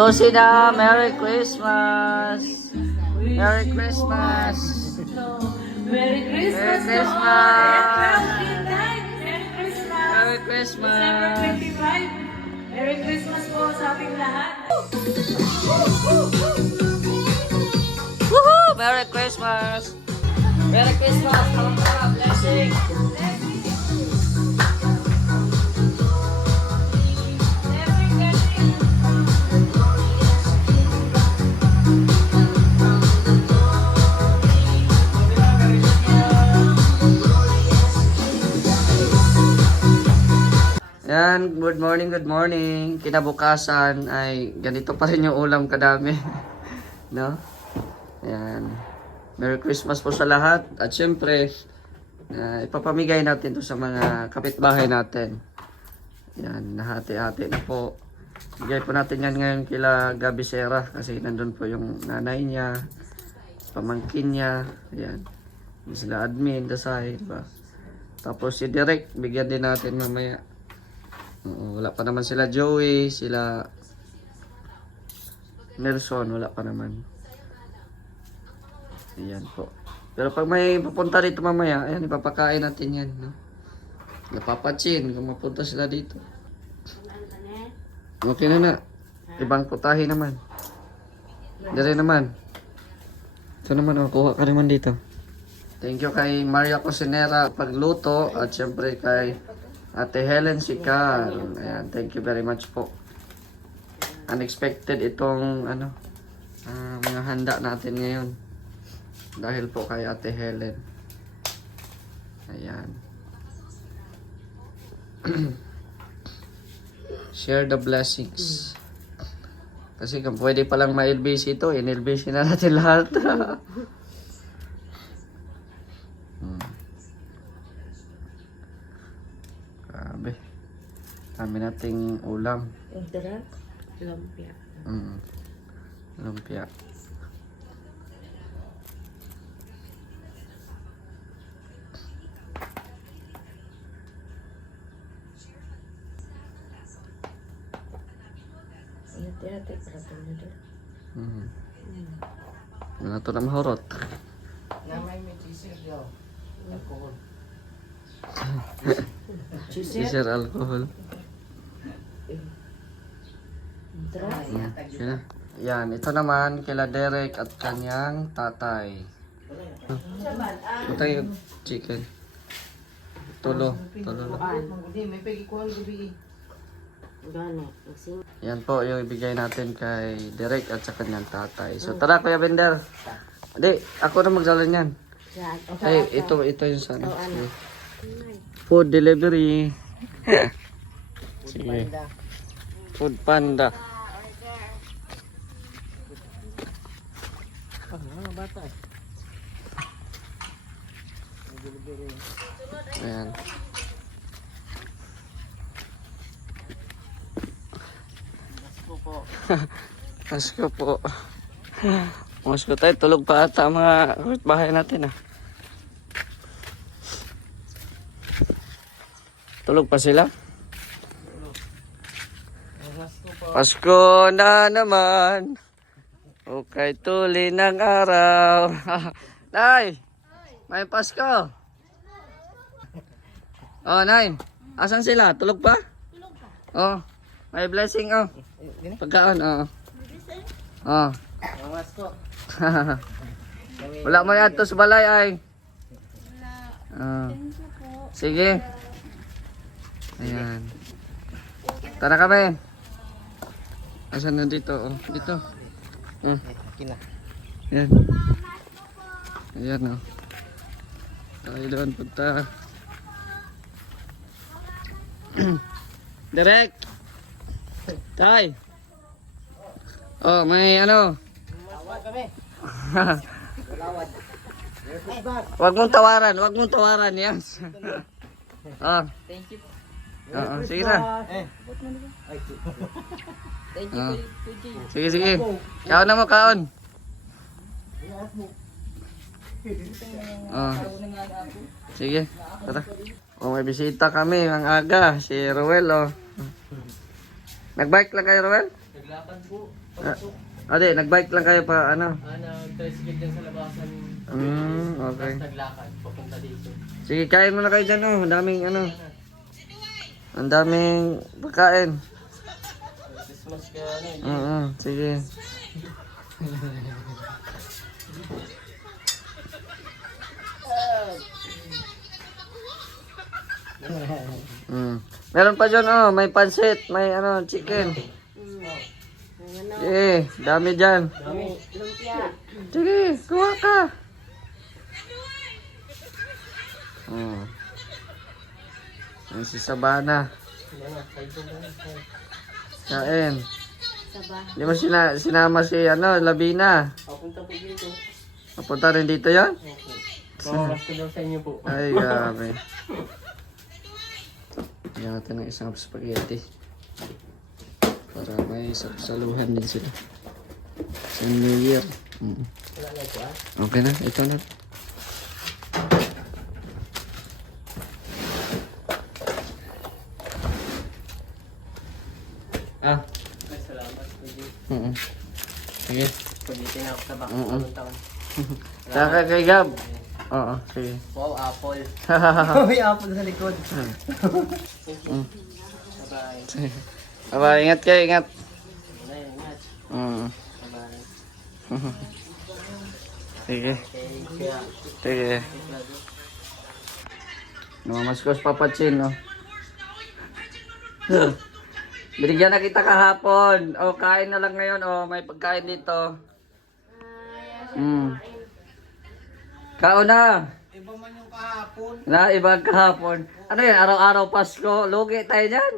Lucina, Merry Christmas! Merry Christmas! Merry Christmas! Merry Christmas! Merry December Christmas! 25. Merry Christmas po sa ating lahat. Woohoo! Merry Christmas! Merry Christmas! Kalang blessing! Yan, good morning, good morning. Kinabukasan ay ganito pa rin yung ulam kadami. No? Yan. Merry Christmas po sa lahat. At syempre, ipapamigay natin to sa mga kapitbahay natin. Yan, nahati-hati na po. Bigay po natin yan ngayon kila Gabi Sera kasi nandun po yung nanay niya, pamangkin niya. Yan. Sila admin, dasay, diba? Tapos si Direk, bigyan din natin mamaya. Wala pa naman sila Joey, sila Nelson, wala pa naman. Ayan po. Pero pag may pupunta dito mamaya, ayan, ipapakain natin yan, no? Napapatsin kung mapunta sila dito. Okay na na. Ibang putahe naman. Dali naman. Ito naman, kuha ka naman dito. Thank you kay Maria Cosinera pagluto at syempre kay Ate Helen Sicar. Ayan, thank you very much po. Unexpected itong mga handa natin ngayon. Dahil po kay Ate Helen. Ayan. Share the blessings. Kasi kung pwede palang ma-LBC ito, in-LBC na natin lahat. Grabe. Dami nating ulam. Udra, lumpia. Lumpia. Hati-hati para penyedot. Wala to na mahurot. Namay may cheeser daw. Alcohol. Sisir alcohol. Udra. Yan. Yan, ito naman kila Derek at kanyang tatay. Ito yung chicken. Tulo. Hindi, may pagikuhan gabi. Gano. Yan po yung ibigay natin kay Derek at sa kanyang tatay. So tara Kuya Bender. Hindi, ako na magdala niyan. Ay, ito yung sana. Food delivery. Sige. Food Panda. Ayan. Pasko po. Pasko tayo. Tulog pa ata mga bahay natin Tulog pa sila? Pasko na naman. Okay, tuli ng araw. Nay! May Pasko. Oh, Nay. Asan sila? Tulog pa? Tulog pa. Oh, may blessing Pagkaon, Oh. Wala mo yan to sa balay ay. Sige. Ayan. Tara kami. Asan na dito? Dito. Kina. Ayan. Ayan Tayo doon punta. Direk. Tay. Oh, may Tawag kami. Lawad. Wag mong tawaran yan. Thank you. Sige na. Thank you, Sige. Kaon na mo, kaon. Sige, tara. May bisita kami, ang aga, si Ruel Nagbike lang kayo, Ruel? Naglakad po. Ade, nagbike lang kayo pa ano? Nag-tricycle din sa labasan. Okay. Tapos naglakad, papunta dito. Sige, kain muna kayo dyan, oh. Ang daming ano. Ang daming pagkain. Christmas ka ano. Sige. Meron pa dyan, oh. May pansit, may ano, chicken. Sige, dami dyan. Lumpia. Sige, kuha ka. Ang si Sabana. Kain. Saba. Di mo sinama si ano, Labina. Papunta po dito. Papunta rin dito yan? Mawakas ko daw sa inyo po. Ay, grabe. Bigyan natin ng isang spaghetti. Para may saluhan din sila. Sa New Year. Wala na ito ah. Okay na, ito na. Ay, salamat. Pwede. Sige. Pwede na ako sa baka. Anong taon? Saka kay Gab. Oo, sige. Wow, apple. May apple sa likod. Bye-bye. Aba, ingat kayo, ingat. Ingat. Mm. Bye-bye. Sige. Thank you. Sige. Namamaskos papatsin, no? Binigyan na kita kahapon. O, kain na lang ngayon. O, may pagkain dito. Kao na. Iba man yung kahapon. Na, ibang kahapon. Ano yan? Araw-araw Pasko. Lugi tayo dyan.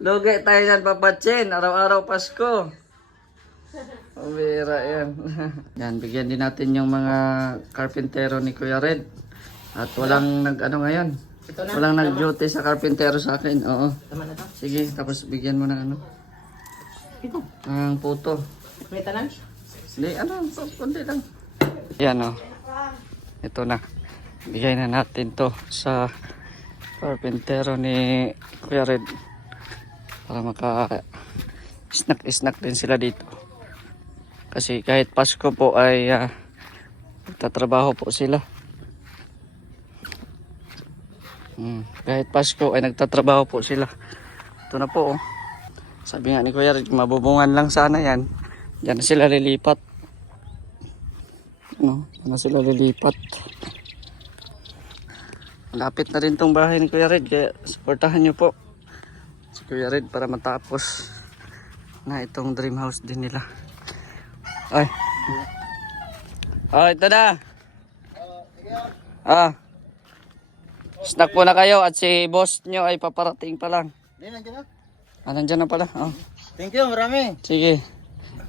Lugi tayo dyan, papatsin. Araw-araw Pasko. Pambira yan. Yan, bigyan din natin yung mga karpintero ni Kuya Red. At walang nag-ano ngayon. Walang nag-duty sa karpintero sa akin. Oo. Tama na to? Sige, tapos bigyan mo ng ano. Ito. Ang puto. May tanan? Hindi, ano, kunti lang. Yan o. Ito na. Bigay na natin to sa karpintero ni Kuya Red. Para maka-snack din sila dito. Kasi kahit Pasko po ay nagtatrabaho po sila. Kahit Pasko ay nagtatrabaho po sila. Ito na po. Oh. Sabi nga ni Kuya Red, mabubungan lang sana yan. Diyan na sila lilipat. No, diyan na sila lilipat. Malapit na rin tong bahay ni Kuya Red. Kaya supportahan nyo po si Kuya Red para matapos na itong dream house din nila. Ay. Oh, ito na. Snack po na kayo at si boss nyo ay paparating pa lang. Nandiyan na. Nandiyan na pala. Oh. Thank you, marami. Sige.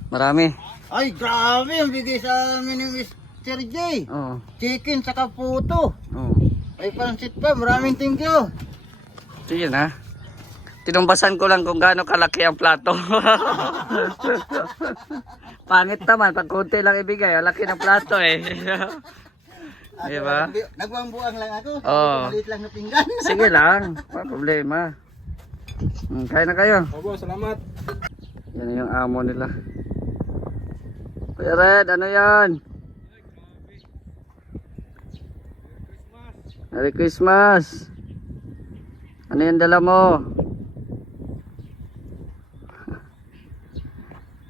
Marami. Ay, grabe ang bigay sa amin ni Mr. J. Oh. Chicken saka puto. Oh. Ay, pansit pa. Maraming thank you. Sige na. Tinumbasan ko lang kung gaano kalaki ang plato. Pangit naman, pag konti lang ibigay, ang laki ng plato eh. Di ba? Nagbuang-buang lang ako. Oo. Maliit lang na pinggan. Sige lang, wala problema. Kain na kayo. Opo, salamat. Yan yung amo nila. Kuya Red, ano yan? Merry Christmas. Ano yung dala mo?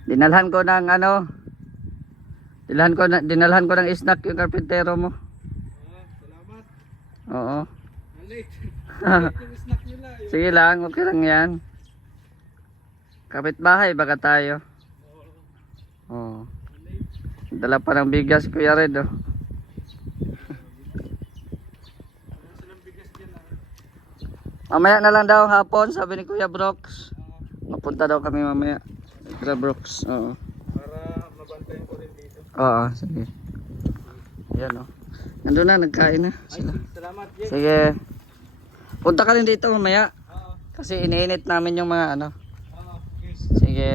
Dinalhan ko ng ano? Dinalhan ko ng snack yung karpintero mo. Salamat. Oo. Maliit. Yung snack nila. Sige lang, okay lang yan. Kapitbahay baka tayo. Oo. Dala pa ng bigas, Kuya Red, oh. Mamaya na lang daw hapon, sabi ni Kuya Brooks. Mapunta daw kami mamaya. Kuya Brooks, oo. Para mabantayan ko rin dito. Oo, sige. Ayan, oh. Nandun na, nagkain na sila. Salamat, Jay. Sige. Punta ka rin dito mamaya. Kasi iniinit namin yung mga ano. Okay. Sige.